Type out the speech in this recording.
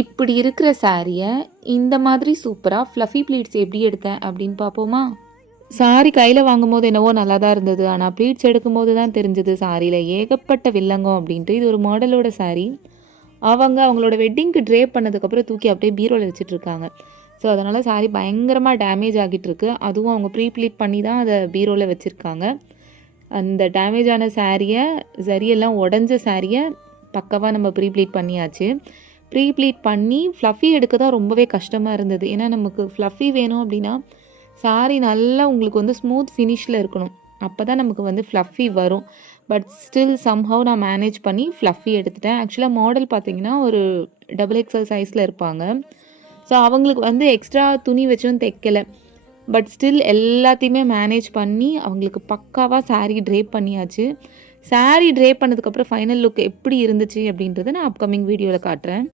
இப்படி இருக்கிற சாரியை இந்த மாதிரி சூப்பராக ஃப்ளஃபி ப்ளீட்ஸ் எப்படி எடுத்தேன் அப்படின்னு பார்ப்போமா? சாரி கையில் வாங்கும்போது என்னவோ நல்லா தான் இருந்தது. ஆனால் ப்ளீட்ஸ் எடுக்கும்போது தான் தெரிஞ்சது சாரியில் ஏகப்பட்ட வில்லங்கம் அப்படின்ட்டு. இது ஒரு மாடலோட சாரி. அவங்களோட வெட்டிங்க்கு ட்ரேப் பண்ணதுக்கப்புறம் தூக்கி அப்படியே பீரோவில் வச்சுட்ருக்காங்க. ஸோ அதனால் சாரி பயங்கரமாக டேமேஜ் ஆகிட்டுருக்கு. அதுவும் அவங்க ப்ரீ ப்ளீட் பண்ணி தான் அதை பீரோவில் வச்சுருக்காங்க. அந்த டேமேஜ் ஆன சாரியை, சரியெல்லாம் உடஞ்ச சாரியை பக்கவாக நம்ம ப்ரீ ப்ளீட் பண்ணியாச்சு. ப்ரீ ப்ளீட் பண்ணி ஃப்ளஃபி எடுக்க தான் ரொம்பவே கஷ்டமாக இருந்தது. ஏன்னா நமக்கு ஃப்ளஃபி வேணும் அப்படின்னா சாரி நல்லா உங்களுக்கு வந்து ஸ்மூத் ஃபினிஷில் இருக்கணும். அப்போ தான் நமக்கு வந்து ஃப்ளஃபி வரும். பட் ஸ்டில் சம்ஹவ் நான் மேனேஜ் பண்ணி ஃப்ளஃபி எடுத்துட்டேன். ஆக்சுவலாக மாடல் பார்த்திங்கன்னா ஒரு XXL சைஸில் இருப்பாங்க. ஸோ அவங்களுக்கு வந்து எக்ஸ்ட்ரா துணி வச்சும் தைக்கலை. பட் ஸ்டில் எல்லாத்தையுமே மேனேஜ் பண்ணி அவங்களுக்கு பக்காவாக சாரீ ட்ரேப் பண்ணியாச்சு. சாரீ ட்ரேப் பண்ணதுக்கப்புறம் ஃபைனல் லுக் எப்படி இருந்துச்சு அப்படின்றத நான் அப்கமிங் வீடியோவில் காட்டுறேன்.